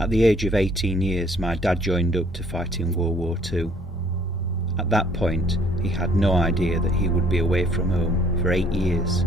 At the age of 18 years, my dad joined up to fight in World War II. At that point, he had no idea that he would be away from home for 8 years.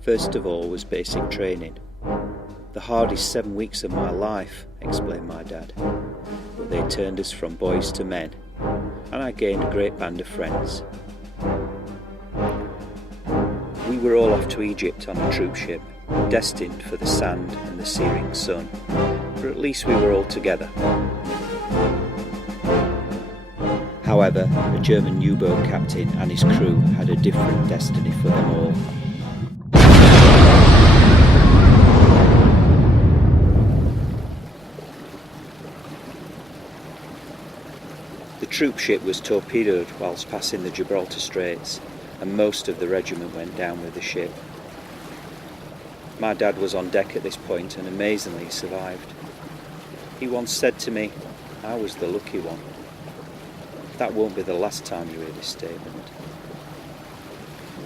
First of all was basic training. The hardest 7 weeks of my life, explained my dad, but they turned us from boys to men, and I gained a great band of friends. We were all off to Egypt on a troop ship, destined for the sand and the searing sun, but at least we were all together. However, a German U-boat captain and his crew had a different destiny for them all. The troop ship was torpedoed whilst passing the Gibraltar Straits, and most of the regiment went down with the ship. My dad was on deck at this point and amazingly survived. He once said to me, "I was the lucky one." That won't be the last time you hear this statement.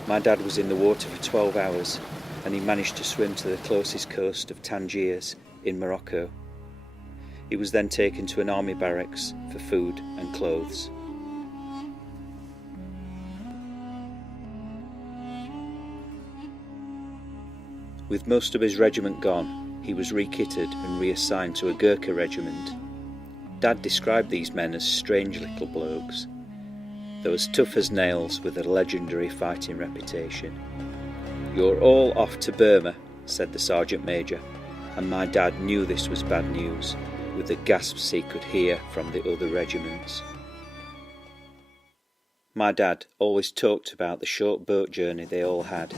My dad was in the water for 12 hours and he managed to swim to the closest coast of Tangiers in Morocco. He was then taken to an army barracks for food and clothes. With most of his regiment gone, he was rekitted and reassigned to a Gurkha regiment. Dad described these men as strange little blokes. They were as tough as nails with a legendary fighting reputation. "You're all off to Burma," said the Sergeant Major, and my dad knew this was bad news, with the gasps he could hear from the other regiments. My dad always talked about the short boat journey they all had,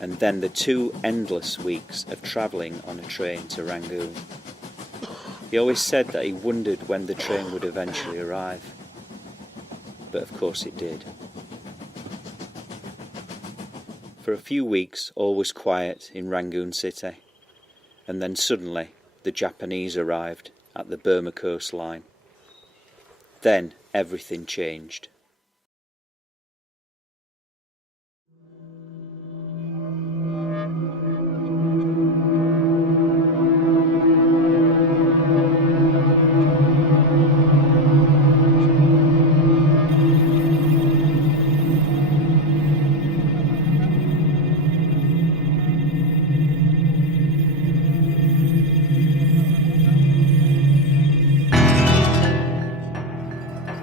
and then the 2 endless weeks of travelling on a train to Rangoon. He always said that he wondered when the train would eventually arrive, but of course it did. For a few weeks all was quiet in Rangoon city, and then suddenly the Japanese arrived at the Burma coastline. Then everything changed.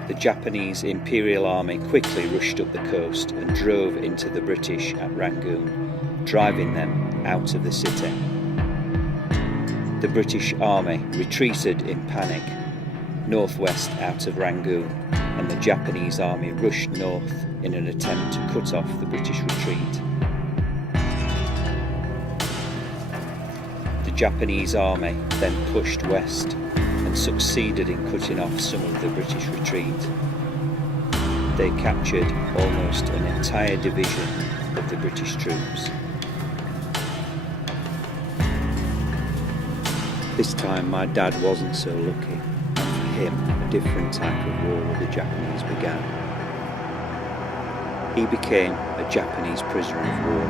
The Japanese Imperial Army quickly rushed up the coast and drove into the British at Rangoon, driving them out of the city. The British Army retreated in panic, northwest out of Rangoon, and the Japanese army rushed north in an attempt to cut off the British retreat. The Japanese army then pushed west and succeeded in cutting off some of the British retreat. They captured almost an entire division of the British troops. This time my dad wasn't so lucky, and for him a different type of war with the Japanese began. He became a Japanese prisoner of war.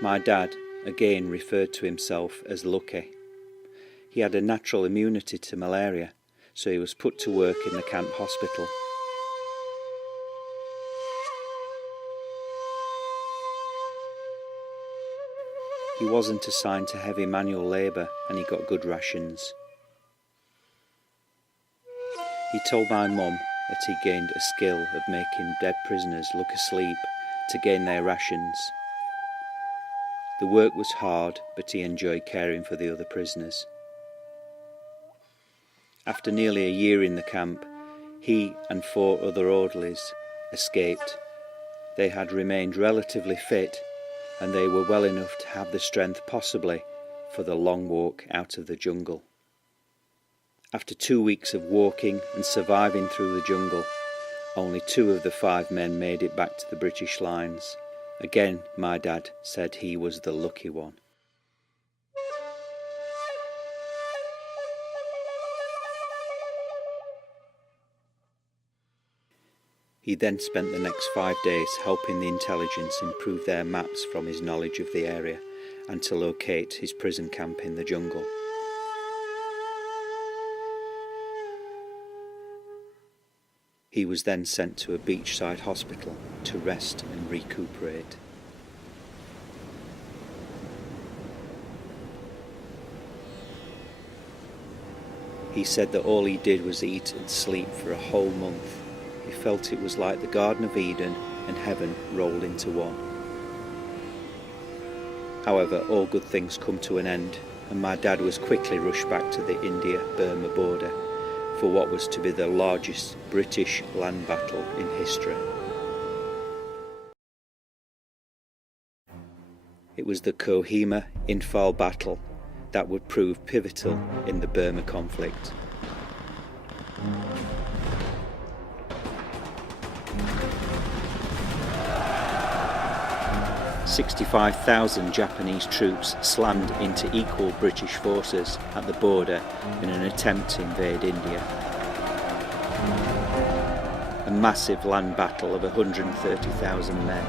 My dad again referred to himself as lucky. He had a natural immunity to malaria, so he was put to work in the camp hospital. He wasn't assigned to heavy manual labour and he got good rations. He told my mum that he gained a skill of making dead prisoners look asleep to gain their rations. The work was hard, but he enjoyed caring for the other prisoners. After nearly a year in the camp, he and 4 other orderlies escaped. They had remained relatively fit, and they were well enough to have the strength possibly for the long walk out of the jungle. After 2 weeks of walking and surviving through the jungle, only 2 of the 5 men made it back to the British lines. Again, my dad said he was the lucky one. He then spent the next 5 days helping the intelligence improve their maps from his knowledge of the area and to locate his prison camp in the jungle. He was then sent to a beachside hospital to rest and recuperate. He said that all he did was eat and sleep for a whole month. He felt it was like the Garden of Eden and heaven rolled into one. However, all good things come to an end, and my dad was quickly rushed back to the India-Burma border for what was to be the largest British land battle in history. It was the Kohima-Imphal battle that would prove pivotal in the Burma conflict. "65,000 Japanese troops slammed into equal British forces at the border in an attempt to invade India. A massive land battle of 130,000 men.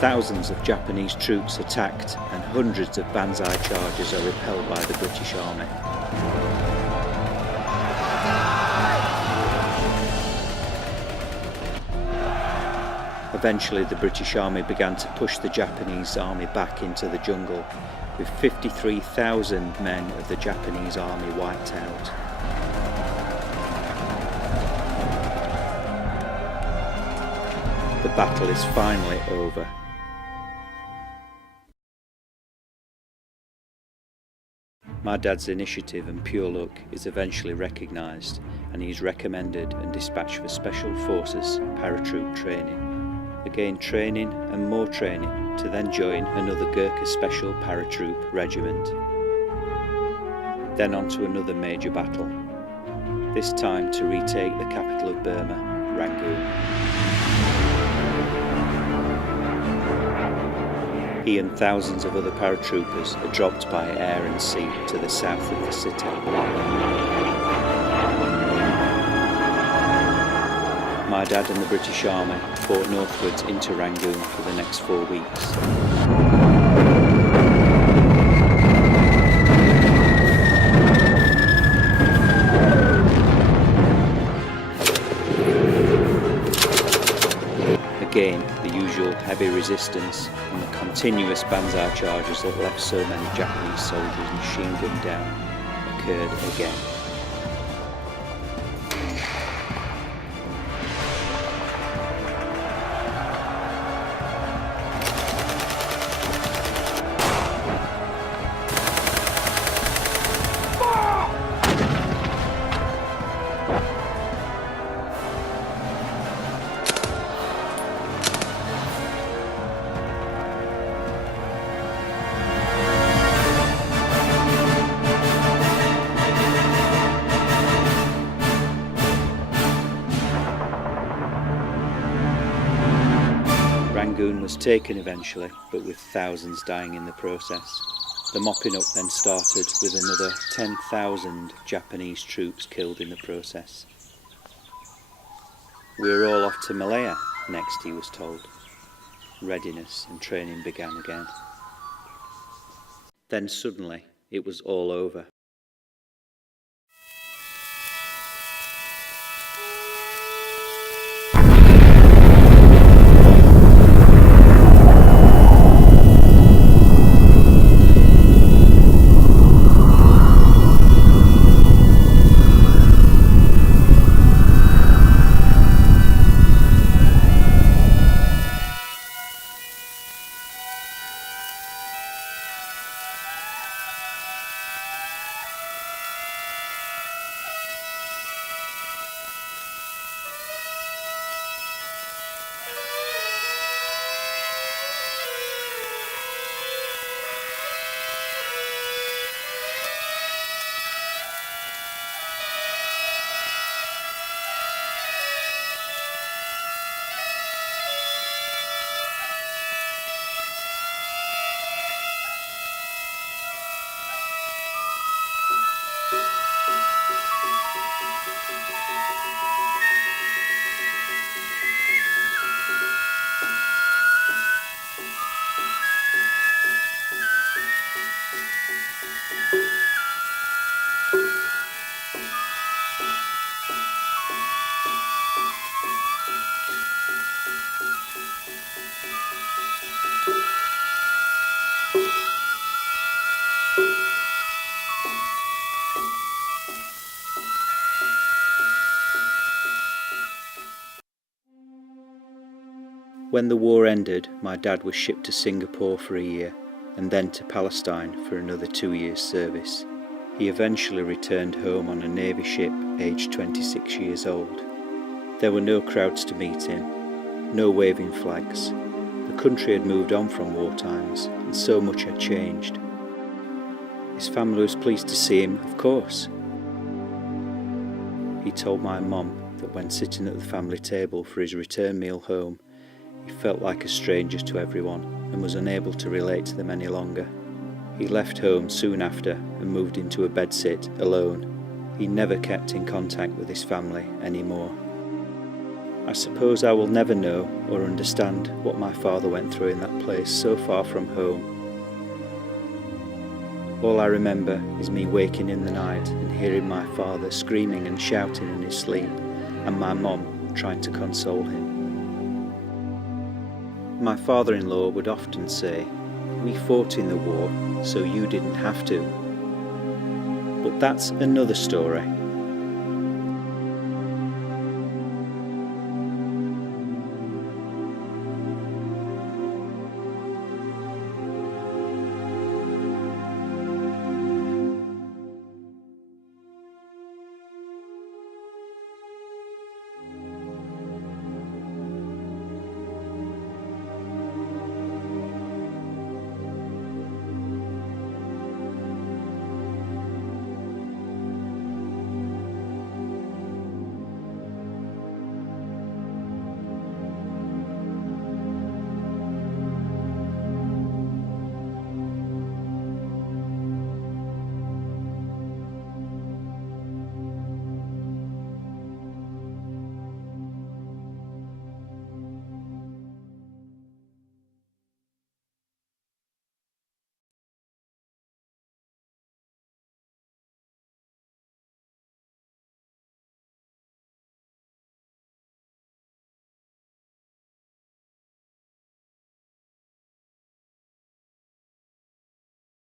Thousands of Japanese troops attacked and hundreds of banzai charges are repelled by the British Army. Eventually the British Army began to push the Japanese army back into the jungle, with 53,000 men of the Japanese army wiped out. The battle is finally over. My dad's initiative and pure luck is eventually recognised, and he is recommended and dispatched for Special Forces paratroop training. Again training and more training to then join another Gurkha Special Paratroop Regiment. Then on to another major battle, this time to retake the capital of Burma, Rangoon. He and thousands of other paratroopers are dropped by air and sea to the south of the city. My dad and the British Army fought northwards into Rangoon for the next 4 weeks. Again, the usual heavy resistance and the continuous banzai charges that left so many Japanese soldiers machine gunned down occurred again. Rangoon was taken eventually, but with thousands dying in the process. The mopping up then started with another 10,000 Japanese troops killed in the process. "We are all off to Malaya next," he was told. Readiness and training began again. Then suddenly it was all over. When the war ended, my dad was shipped to Singapore for a year and then to Palestine for another 2 years' service. He eventually returned home on a Navy ship aged 26 years old. There were no crowds to meet him, no waving flags. The country had moved on from war times and so much had changed. His family was pleased to see him, of course. He told my mum that when sitting at the family table for his return meal home, he felt like a stranger to everyone and was unable to relate to them any longer. He left home soon after and moved into a bedsit alone. He never kept in contact with his family anymore. I suppose I will never know or understand what my father went through in that place so far from home. All I remember is me waking in the night and hearing my father screaming and shouting in his sleep and my mum trying to console him. My father-in-law would often say, "We fought in the war, so you didn't have to." But that's another story.